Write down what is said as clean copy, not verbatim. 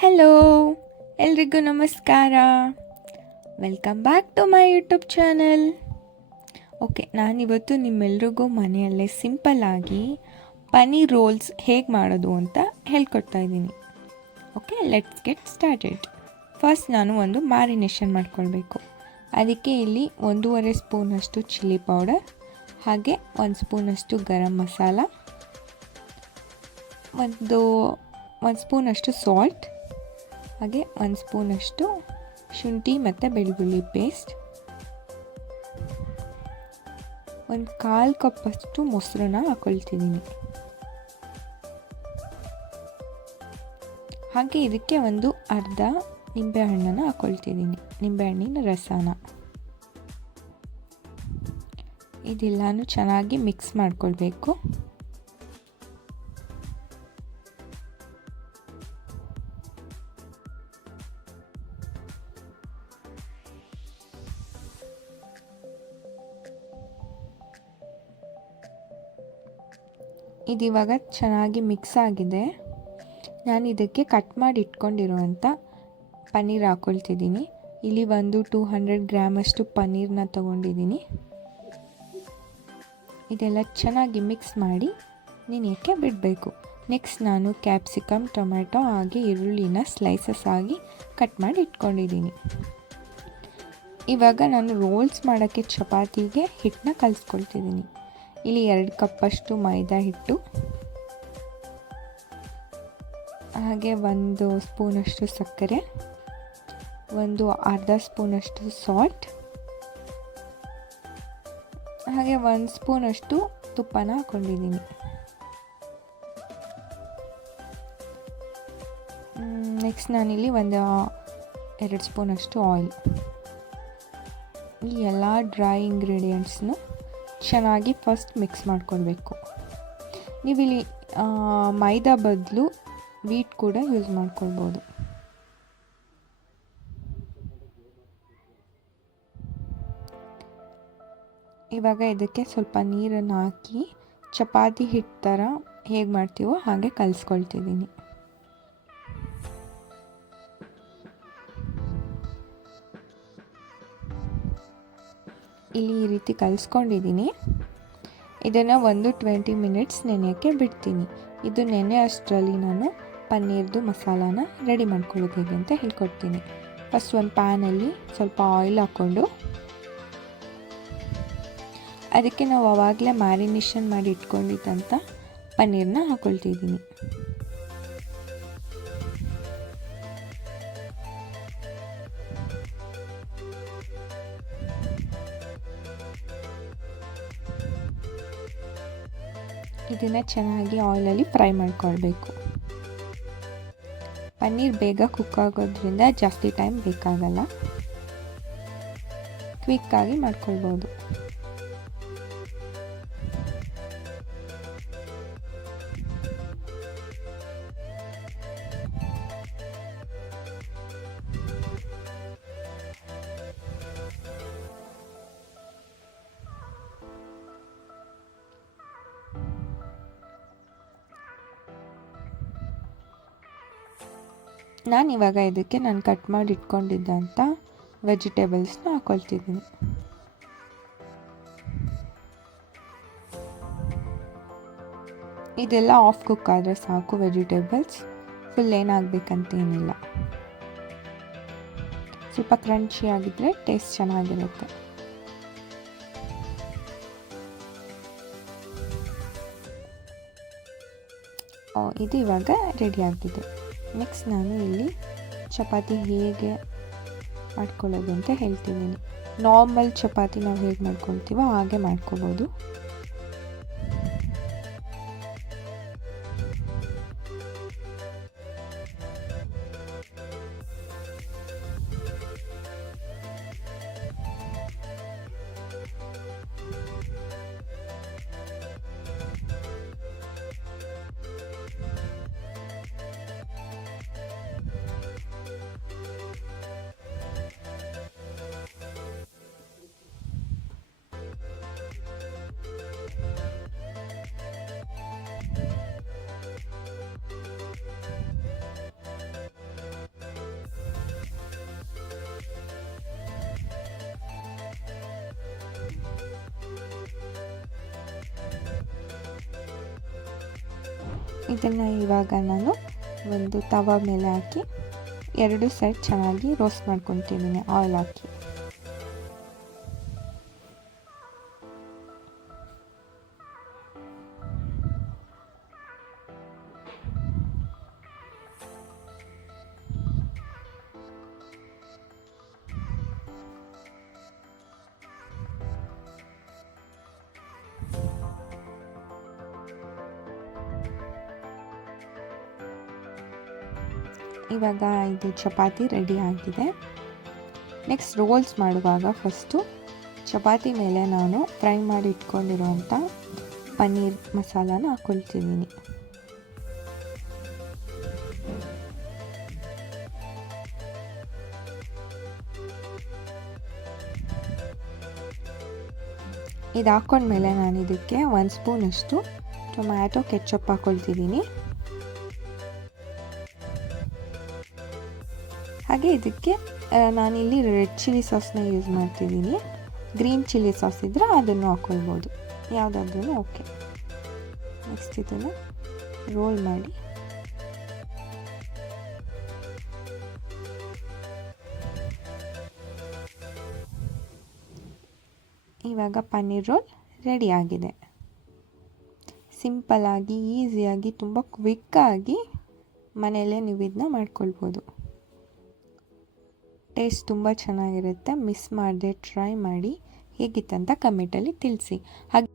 Hello, ಎಲ್ರಿಗೂ ನಮಸ್ಕಾರ. Welcome back to my YouTube channel. Okay, ನಾನಿವತ್ತು ನಿಮ್ಮೆಲ್ರಿಗೂ ಮನೆಯಲ್ಲೇ ಸಿಂಪಲ್ಲಾಗಿ ಪನ್ನೀರ್ ರೋಲ್ಸ್ ಹೇಗೆ ಮಾಡೋದು ಅಂತ ಹೇಳ್ಕೊಡ್ತಾ ಇದ್ದೀನಿ. Okay, let's get started. First ನಾನು ಒಂದು ಮ್ಯಾರಿನೇಷನ್ ಮಾಡ್ಕೊಳ್ಬೇಕು. ಅದಕ್ಕೆ ಇಲ್ಲಿ 1.5 ಸ್ಪೂನಷ್ಟು ಚಿಲ್ಲಿ ಪೌಡರ್, ಹಾಗೆ 1 ಸ್ಪೂನಷ್ಟು ಗರಂ ಮಸಾಲ, ಒಂದು ಸ್ಪೂನಷ್ಟು ಸಾಲ್ಟ್, ಹಾಗೆ 1 ಸ್ಪೂನಷ್ಟು ಶುಂಠಿ ಮತ್ತು ಬೆಳ್ಳುಳ್ಳಿ ಪೇಸ್ಟ್, 1/4 ಕಪ್ಪಷ್ಟು ಮೊಸರನ್ನ ಹಾಕ್ಕೊಳ್ತಿದ್ದೀನಿ. ಹಾಗೆ ಇದಕ್ಕೆ ಒಂದು ಅರ್ಧ ನಿಂಬೆಹಣ್ಣನ್ನು ಹಾಕ್ಕೊಳ್ತಿದ್ದೀನಿ, ನಿಂಬೆಹಣ್ಣಿನ ರಸನ. ಇದೆಲ್ಲನೂ ಚೆನ್ನಾಗಿ ಮಿಕ್ಸ್ ಮಾಡ್ಕೊಳ್ಬೇಕು. ಇದಿವಾಗ ಚೆನ್ನಾಗಿ ಮಿಕ್ಸ್ ಆಗಿದೆ. ನಾನು ಇದಕ್ಕೆ ಕಟ್ ಮಾಡಿ ಇಟ್ಕೊಂಡಿರುವಂಥ ಪನ್ನೀರ್ ಹಾಕ್ಕೊಳ್ತಿದ್ದೀನಿ. ಇಲ್ಲಿ 200 ಗ್ರಾಮಷ್ಟು ಪನ್ನೀರನ್ನ ತೊಗೊಂಡಿದ್ದೀನಿ. ಇದೆಲ್ಲ ಚೆನ್ನಾಗಿ ಮಿಕ್ಸ್ ಮಾಡಿ ನೆನೆಯೋಕ್ಕೆ ಬಿಡಬೇಕು. ನೆಕ್ಸ್ಟ್ ನಾನು ಕ್ಯಾಪ್ಸಿಕಮ್, ಟೊಮೆಟೊ ಹಾಗೆ ಈರುಳ್ಳಿನ ಸ್ಲೈಸಸ್ ಆಗಿ ಕಟ್ ಮಾಡಿ ಇಟ್ಕೊಂಡಿದ್ದೀನಿ. ಇವಾಗ ನಾನು ರೋಲ್ಸ್ ಮಾಡೋಕ್ಕೆ ಚಪಾತಿಗೆ ಹಿಟ್ಟನ್ನ ಕಲಿಸ್ಕೊಳ್ತಿದ್ದೀನಿ. ಇಲ್ಲಿ 2 ಕಪ್ಪಷ್ಟು ಮೈದಾ ಹಿಟ್ಟು, ಹಾಗೆ 1 ಸ್ಪೂನಷ್ಟು ಸಕ್ಕರೆ, ಅರ್ಧ ಸ್ಪೂನಷ್ಟು ಸಾಲ್ಟ್, ಹಾಗೆ 1 ಸ್ಪೂನಷ್ಟು ತುಪ್ಪನ ಹಾಕ್ಕೊಂಡಿದ್ದೀನಿ. ನೆಕ್ಸ್ಟ್ ನಾನಿಲ್ಲಿ 2 ಸ್ಪೂನಷ್ಟು ಆಯಿಲ್. ಈ ಎಲ್ಲ ಡ್ರೈ ಇಂಗ್ರೀಡಿಯೆಂಟ್ಸ್ನು ಚೆನ್ನಾಗಿ ಫಸ್ಟ್ ಮಿಕ್ಸ್ ಮಾಡ್ಕೊಳ್ಬೇಕು. ನೀವಿಲ್ಲಿ ಮೈದಾ ಬದಲು ವೀಟ್ ಕೂಡ ಯೂಸ್ ಮಾಡ್ಕೊಳ್ಬೋದು. ಇವಾಗ ಇದಕ್ಕೆ ಸ್ವಲ್ಪ ನೀರನ್ನು ಹಾಕಿ ಚಪಾತಿ ಹಿಟ್ಟು ಥರ ಹೇಗೆ ಮಾಡ್ತೀವೋ ಹಾಗೆ ಕಲಿಸ್ಕೊಳ್ತಿದ್ದೀನಿ. ಇಲ್ಲಿ ಈ ರೀತಿ ಕಲಿಸ್ಕೊಂಡಿದ್ದೀನಿ. ಇದನ್ನು 20 ಮಿನಿಟ್ಸ್ ನೆನೆಯೋಕ್ಕೆ ಬಿಡ್ತೀನಿ. ಇದು ನೆನೆ ಅಷ್ಟರಲ್ಲಿ ನಾನು ಪನ್ನೀರ್ದು ಮಸಾಲಾನ ರೆಡಿ ಮಾಡ್ಕೊಳ್ಳೋದು ಹೇಗೆ ಅಂತ ಹೇಳ್ಕೊಡ್ತೀನಿ. ಫಸ್ಟ್ ಒಂದು ಪ್ಯಾನಲ್ಲಿ ಸ್ವಲ್ಪ ಆಯಿಲ್ ಹಾಕ್ಕೊಂಡು ಅದಕ್ಕೆ ನಾವು ಆವಾಗಲೇ ಮ್ಯಾರಿನೇಷನ್ ಮಾಡಿ ಇಟ್ಕೊಂಡಿದ್ದಂಥ ಪನ್ನೀರನ್ನ ಹಾಕ್ಕೊಳ್ತಿದ್ದೀನಿ. ಇದನ್ನು ಚೆನ್ನಾಗಿ ಆಯಿಲಲ್ಲಿ ಫ್ರೈ ಮಾಡ್ಕೊಳ್ಬೇಕು. ಪನ್ನೀರ್ ಬೇಗ ಕುಕ್ ಆಗೋದ್ರಿಂದ ಜಾಸ್ತಿ ಟೈಮ್ ಬೇಕಾಗಲ್ಲ, ಕ್ವಿಕ್ಕಾಗಿ ಮಾಡ್ಕೊಳ್ಬೋದು. ನಾನಿವಾಗ ಇದಕ್ಕೆ ನಾನು ಕಟ್ ಮಾಡಿ ಇಟ್ಕೊಂಡಿದ್ದಂಥ ವೆಜಿಟೇಬಲ್ಸ್ನ ಹಾಕ್ಕೊಳ್ತಿದ್ದೀನಿ. ಇದೆಲ್ಲ ಆಫ್ ಕುಕ್ ಆದರೆ ಸಾಕು. ವೆಜಿಟೇಬಲ್ಸ್ ಫುಲ್ ಏನಾಗಬೇಕಂತೇನಿಲ್ಲ. ಸ್ವಲ್ಪ ಕ್ರಂಚಿ ಆಗಿದ್ದರೆ ಟೇಸ್ಟ್ ಚೆನ್ನಾಗಿರುತ್ತೆ. ಇದು ಇವಾಗ ರೆಡಿ ಆಗಿದೆ. ನೆಕ್ಸ್ಟ್ ನಾನು ಇಲ್ಲಿ ಚಪಾತಿ ಹೇಗೆ ಮಾಡ್ಕೊಳ್ಳೋದು ಅಂತ ಹೇಳ್ತಿದ್ದೀನಿ. ನಾರ್ಮಲ್ ಚಪಾತಿ ನಾವು ಹೇಗೆ ಮಾಡ್ಕೊಳ್ತೀವೋ ಹಾಗೆ ಮಾಡ್ಕೋಬೋದು. ಇದನ್ನು ಇವಾಗ ನಾನು ಒಂದು ತವ ಮೇಲೆ ಹಾಕಿ 2 ಸೈಡ್ ಚೆನ್ನಾಗಿ ರೋಸ್ಟ್ ಮಾಡ್ಕೊತಿದ್ದೀನಿ ಆಯಿಲ್ ಹಾಕಿ. ಇವಾಗ ಇದು ಚಪಾತಿ ರೆಡಿ ಆಗಿದೆ. ನೆಕ್ಸ್ಟ್ ರೋಲ್ಸ್ ಮಾಡುವಾಗ ಫಸ್ಟು ಚಪಾತಿ ಮೇಲೆ ನಾನು ಫ್ರೈ ಮಾಡಿ ಇಟ್ಕೊಂಡಿರೋಂಥ ಪನ್ನೀರ್ ಮಸಾಲಾನ ಹಾಕ್ಕೊಳ್ತಿದ್ದೀನಿ. ಇದು ಹಾಕ್ಕೊಂಡ್ಮೇಲೆ ನಾನು ಇದಕ್ಕೆ 1 ಸ್ಪೂನಷ್ಟು ಟೊಮ್ಯಾಟೊ ಕೆಚಪ್ ಹಾಕ್ಕೊಳ್ತಿದ್ದೀನಿ. ಹಾಗೆ ಇದಕ್ಕೆ ನಾನಿಲ್ಲಿ ರೆಡ್ ಚಿಲ್ಲಿ ಸಾಸ್ನ ಯೂಸ್ ಮಾಡ್ತಿದ್ದೀನಿ. ಗ್ರೀನ್ ಚಿಲ್ಲಿ ಸಾಸ್ ಇದ್ದರೆ ಅದನ್ನು ಹಾಕ್ಕೊಳ್ಬೋದು, ಯಾವುದಾದ್ರೂ ಓಕೆ. ನೆಕ್ಸ್ಟ್ ಇದನ್ನು ರೋಲ್ ಮಾಡಿ ಇವಾಗ ಪನ್ನೀರ್ ರೋಲ್ ರೆಡಿ ಆಗಿದೆ. ಸಿಂಪಲ್ಲಾಗಿ ಈಸಿಯಾಗಿ ತುಂಬ ಕ್ವಿಕ್ಕಾಗಿ ಮನೆಯಲ್ಲೇ ನೀವು ಇದನ್ನ ಮಾಡ್ಕೊಳ್ಬೋದು. ಟೇಸ್ಟ್ ತುಂಬ ಚೆನ್ನಾಗಿರುತ್ತೆ. ಮಿಸ್ ಮಾಡದೆ ಟ್ರೈ ಮಾಡಿ. ಹೇಗಿತ್ತಂತ ಕಮೆಂಟಲ್ಲಿ ತಿಳಿಸಿ. ಹಾಗೆ